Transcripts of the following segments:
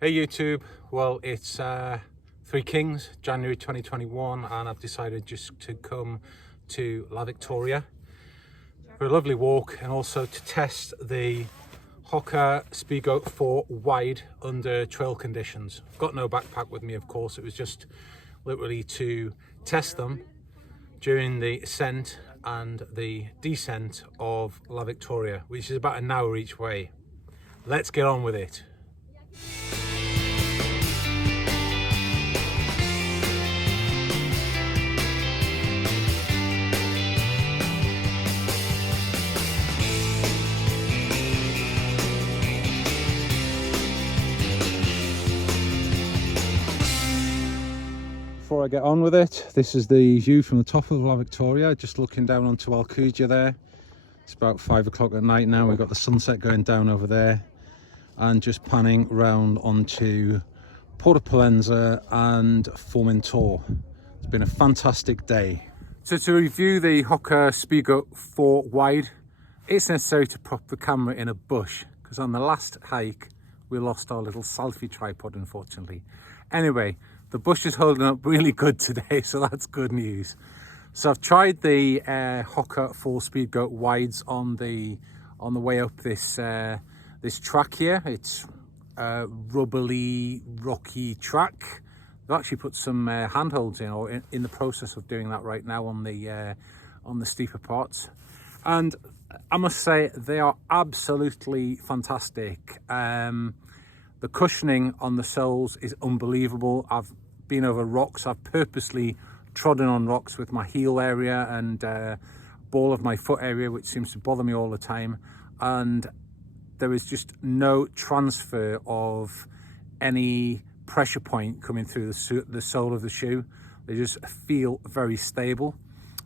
Hey YouTube, well it's Three Kings, January 2021, and I've decided just to come to La Victoria for a lovely walk and also to test the Hoka Speedgoat 4 wide under trail conditions. I've got no backpack with me, of course. It was just literally to test them during the ascent and the descent of La Victoria, which is about an hour each way. Let's get on with it. Before I get on with it, this is the view from the top of La Victoria, just looking down onto Alcudia there. It's about 5 o'clock at night now. We've got the sunset going down over there, and just panning round onto Porta Pollenza and Formentor. It's been a fantastic day. So to review the Hoka Speedgoat 4 wide, it's necessary to prop the camera in a bush, because on the last hike we lost our little selfie tripod, unfortunately. Anyway, the bush is holding up really good today, so that's good news. So I've tried the Hoka 4 Speedgoat wides on the way up this this track here. It's a rubbly, rocky track. They've actually put some handholds in, or in the process of doing that right now on the steeper parts. And I must say they are absolutely fantastic. The cushioning on the soles is unbelievable. I've been over rocks. I've purposely trodden on rocks with my heel area and ball of my foot area, which seems to bother me all the time. And there is just no transfer of any pressure point coming through the sole of the shoe. They just feel very stable.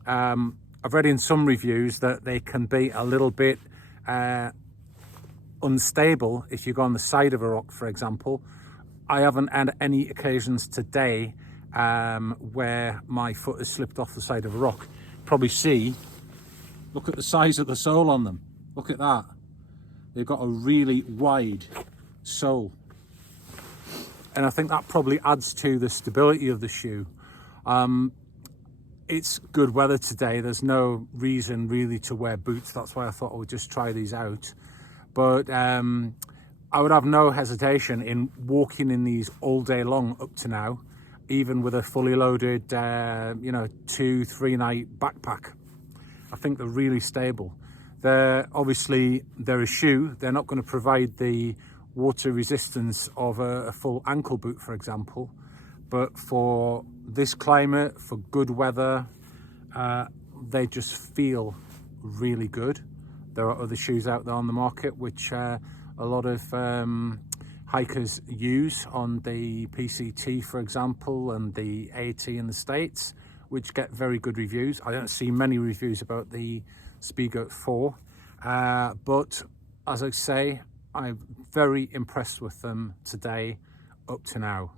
I've read in some reviews that they can be a little bit unstable if you go on the side of a rock, for example. I haven't had any occasions today where my foot has slipped off the side of a rock. Probably see, look at the size of the sole on them. Look at that. They've got a really wide sole. And I think that probably adds to the stability of the shoe. It's good weather today. There's no reason really to wear boots. That's why I thought I would just try these out. But I would have no hesitation in walking in these all day long up to now, even with a fully loaded, 2-3 night backpack. I think they're really stable. They're a shoe. They're not going to provide the water resistance of a full ankle boot, for example. But for this climate, for good weather, they just feel really good. There are other shoes out there on the market which a lot of hikers use on the PCT, for example, and the AT in the States, which get very good reviews. I don't see many reviews about the Speedgoat 4, but as I say, I'm very impressed with them today up to now.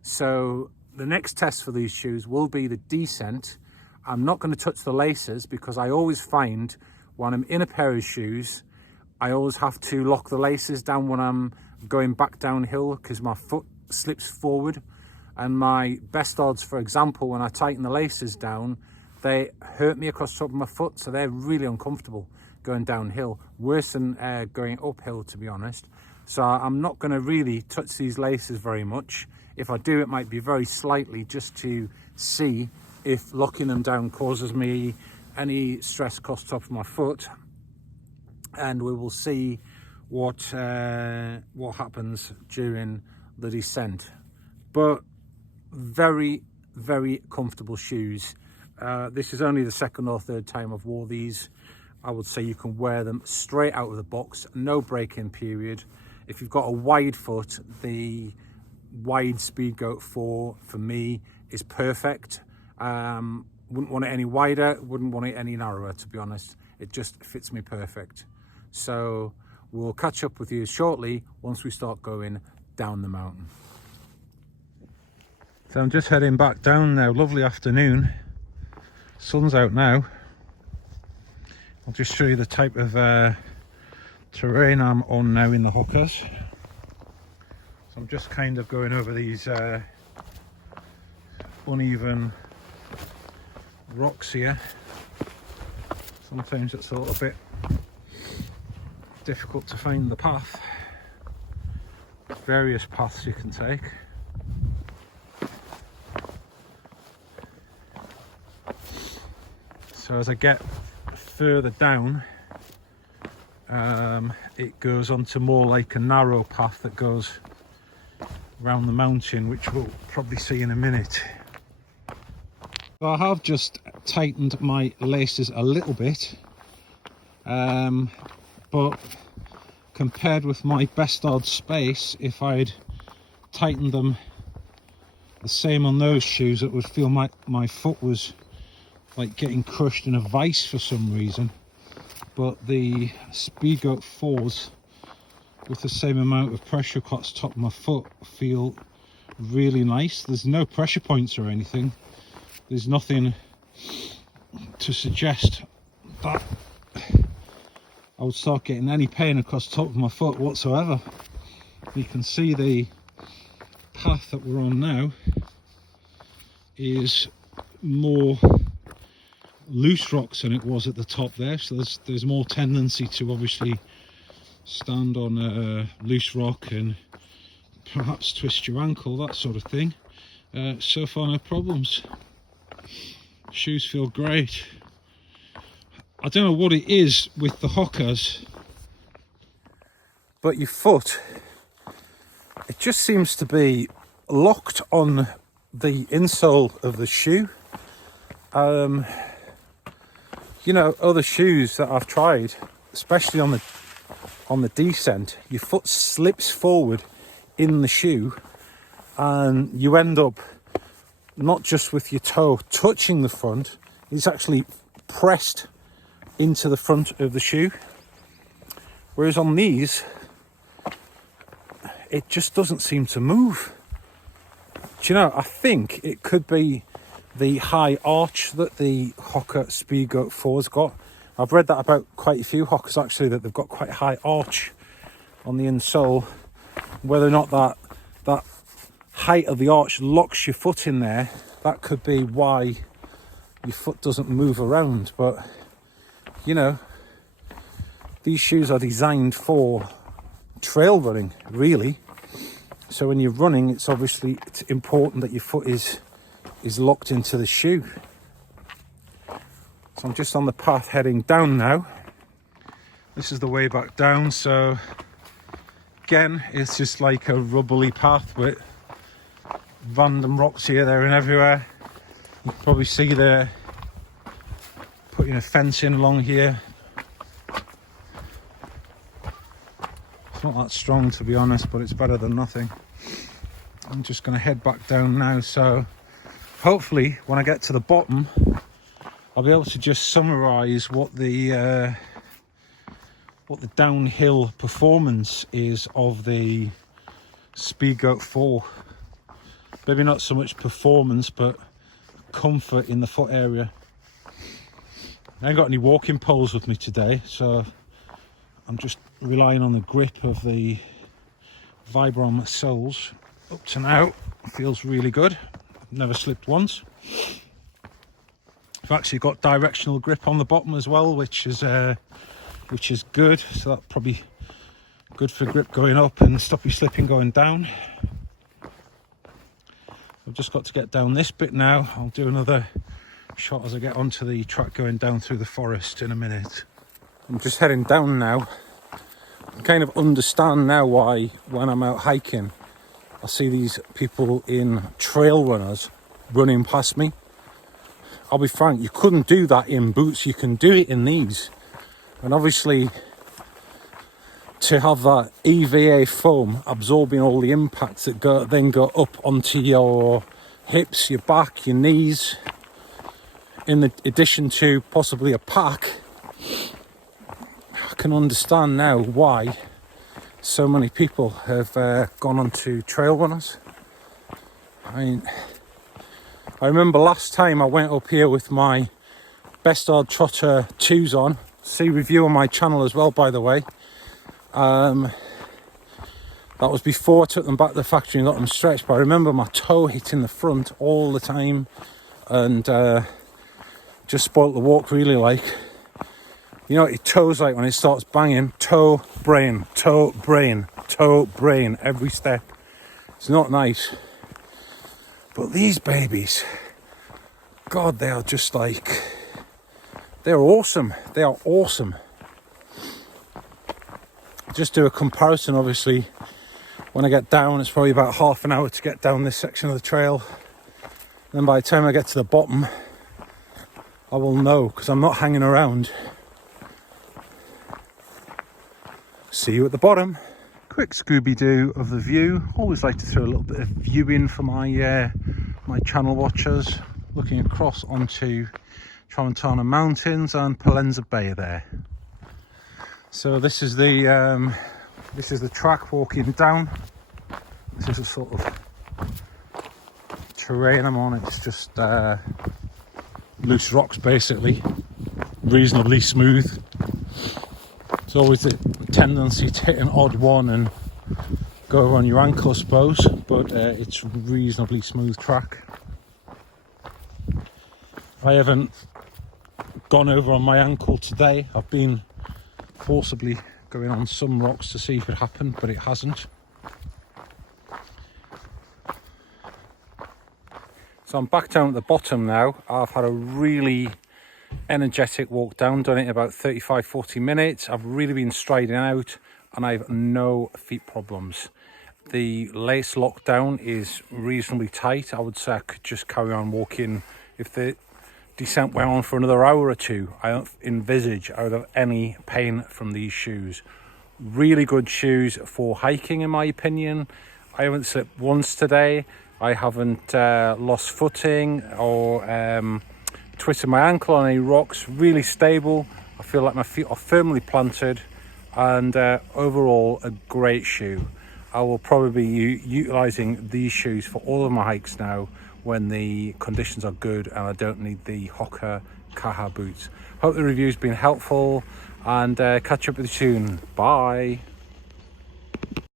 So the next test for these shoes will be the descent. I'm not going to touch the laces because I always find when I'm in a pair of shoes, I always have to lock the laces down when I'm going back downhill because my foot slips forward. And my best odds, for example, when I tighten the laces down, they hurt me across the top of my foot, so they're really uncomfortable going downhill, worse than going uphill, to be honest. So I'm not going to really touch these laces very much. If I do, it might be very slightly, just to see if locking them down causes me any stress across the top of my foot, and we will see what happens during the descent. But very, very comfortable shoes. This is only the second or third time I've wore these. I would say you can wear them straight out of the box, no break-in period. If you've got a wide foot, the wide Speedgoat 4 for me is perfect. Wouldn't want it any wider, wouldn't want it any narrower, to be honest. It just fits me perfect. So we'll catch up with you shortly once we start going down the mountain. So I'm just heading back down now. Lovely afternoon. Sun's out now. I'll just show you the type of terrain I'm on now in the Hokas. So I'm just kind of going over these uneven rocks here. Sometimes it's a little bit difficult to find the path. Various paths you can take. So as I get further down, it goes on to more like a narrow path that goes around the mountain, which we'll probably see in a minute. So I have just tightened my laces a little bit, but compared with my best odds space, if I'd tightened them the same on those shoes, it would feel my foot was like getting crushed in a vice for some reason. But the Speedgoat 4s with the same amount of pressure across the top of my foot feel really nice. There's no pressure points or anything. There's nothing to suggest that I would start getting any pain across the top of my foot whatsoever. You can see the path that we're on now is more loose rocks than it was at the top there, so there's more tendency to obviously stand on a loose rock and perhaps twist your ankle, that sort of thing. So far no problems. Shoes feel great. I don't know what it is with the Hokas, but your foot, it just seems to be locked on the insole of the shoe. You know, other shoes that I've tried, especially on the descent, your foot slips forward in the shoe and you end up not just with your toe touching the front, it's actually pressed into the front of the shoe. Whereas on these, it just doesn't seem to move. Do you know, I think it could be the high arch that the Hoka Speedgoat 4's got. I've read that about quite a few Hokas actually, that they've got quite a high arch on the insole. Whether or not that height of the arch locks your foot in there, that could be why your foot doesn't move around. But you know, these shoes are designed for trail running, really. So when you're running, it's important that your foot is locked into the shoe. So I'm just on the path heading down now. This is the way back down. So again, it's just like a rubbly path with random rocks here, there and everywhere. You can probably see they're putting a fence in along here. It's not that strong, to be honest, but it's better than nothing. I'm just going to head back down now, so hopefully when I get to the bottom I'll be able to just summarize what the downhill performance is of the Speedgoat 4. Maybe not so much performance, but comfort in the foot area. I ain't got any walking poles with me today, so I'm just relying on the grip of the Vibram soles. Up to now, it feels really good. I've never slipped once. I've actually got directional grip on the bottom as well, which is good. So that's probably good for grip going up and stop you slipping going down. I've just got to get down this bit now. I'll do another shot as I get onto the track going down through the forest in a minute. I'm just heading down now. I kind of understand now why when I'm out hiking I see these people in trail runners running past me. I'll be frank, you couldn't do that in boots, you can do it in these. And obviously to have that EVA foam absorbing all the impacts that then go up onto your hips, your back, your knees, in addition to possibly a pack, I can understand now why so many people have gone on to trail runners. I mean, I remember last time I went up here with my Best Hard Trotter 2s on. See review on my channel as well, by the way. That was before I took them back to the factory and got them stretched, but I remember my toe hitting the front all the time and just spoilt the walk really. Like, you know what your toe's like when it starts banging? Toe, brain, toe, brain, toe, brain, every step. It's not nice. But these babies, God, they are just like, they're awesome. They are awesome. Just do a comparison, obviously. When I get down, it's probably about half an hour to get down this section of the trail. Then by the time I get to the bottom, I will know, because I'm not hanging around. See you at the bottom. Quick Scooby-Doo of the view. Always like to throw a little bit of viewing for my my channel watchers. Looking across onto Tramontana Mountains and Palenza Bay there. So this is the track walking down. This is a sort of terrain I'm on. It's just loose rocks basically, reasonably smooth. There's always a tendency to hit an odd one and go on your ankle, I suppose, but it's reasonably smooth track. I haven't gone over on my ankle today. I've been forcibly going on some rocks to see if it happened, but it hasn't. So I'm back down at the bottom now. I've had a really energetic walk down, done it in about 35-40 minutes. I've really been striding out and I've no feet problems. The lace lockdown is reasonably tight. I would say I could just carry on walking. If the descent went on for another hour or two, I don't envisage I would have any pain from these shoes. Really good shoes for hiking, in my opinion. I haven't slipped once today. I haven't lost footing or twisted my ankle on any rocks. Really stable. I feel like my feet are firmly planted, and overall a great shoe. I will probably be utilising these shoes for all of my hikes now when the conditions are good and I don't need the Hoka Kaha boots. Hope the review's been helpful, and catch up with you soon. Bye.